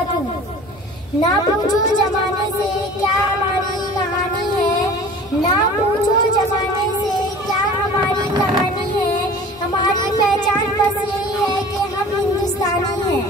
आजाद हूँ। ना पूछो जमाने से क्या हमारी कहानी है, ना पूछो जमाने से क्या हमारी कहानी है। हमारी पहचान बस यही है कि हम हिंदुस्तानी हैं।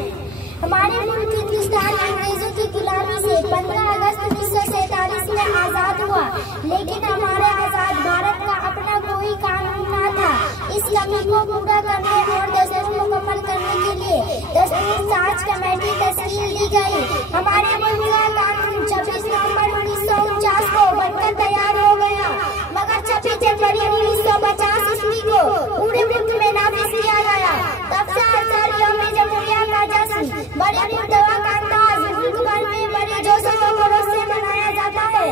हमारे मुल्क हिंदुस्तान अंग्रेजों की गुलामी से 15 अगस्त 1947 में आजाद हुआ, लेकिन हमारे आजाद भारत का अपना कोई कानून न था। इस कमी को पूरा करने और दस्तूर मुकम्मल करने के लिए दस्तूर साज कमेटी तश्कील दी गई। हमारे मुल्क का कानून 26 नवंबर 1949 को बनकर तैयार हो गया, मगर 26 जनवरी 1950 ईस्वी को पूरे मुल्क में नाफिज किया गया। तब से हर साल यौम जमहूरिया का जश्न बड़े मुर्तवा का अंदाज मुल्क भर में बड़े जोश व खरोश से मनाया जाता है।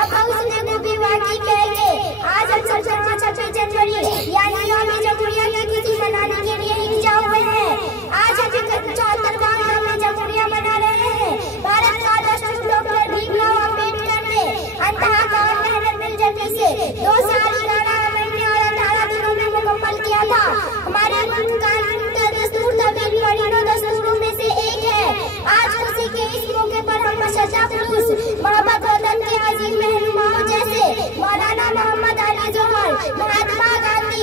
अब उसने खूबी वाक़ई है कि आज हम सब 26 जनवरी यानी यौम जमहूरिया की खुशी मनाने के लिए इकट्ठा हुए हैं। आज हम 74वां यौम जमहूरिया मना रहे हैं। भारत का दस्तूर डॉक्टर भीमराव अम्बेडकर ने अंतहा और मेहनत मिलजुली से 2 साल 11 महीने और 18 दिनों में मुकम्मल किया था। हमारे मुल्क का दस्तूर तवील तरीन दस्तूरों में से एक है। आज खुशी के इस मौके पर हम मशर्रफ खुलूस मोहब्बत वतन के अजीम रहनुमाओं जैसे मौलाना मोहम्मद अली जोहर, महात्मा गांधी,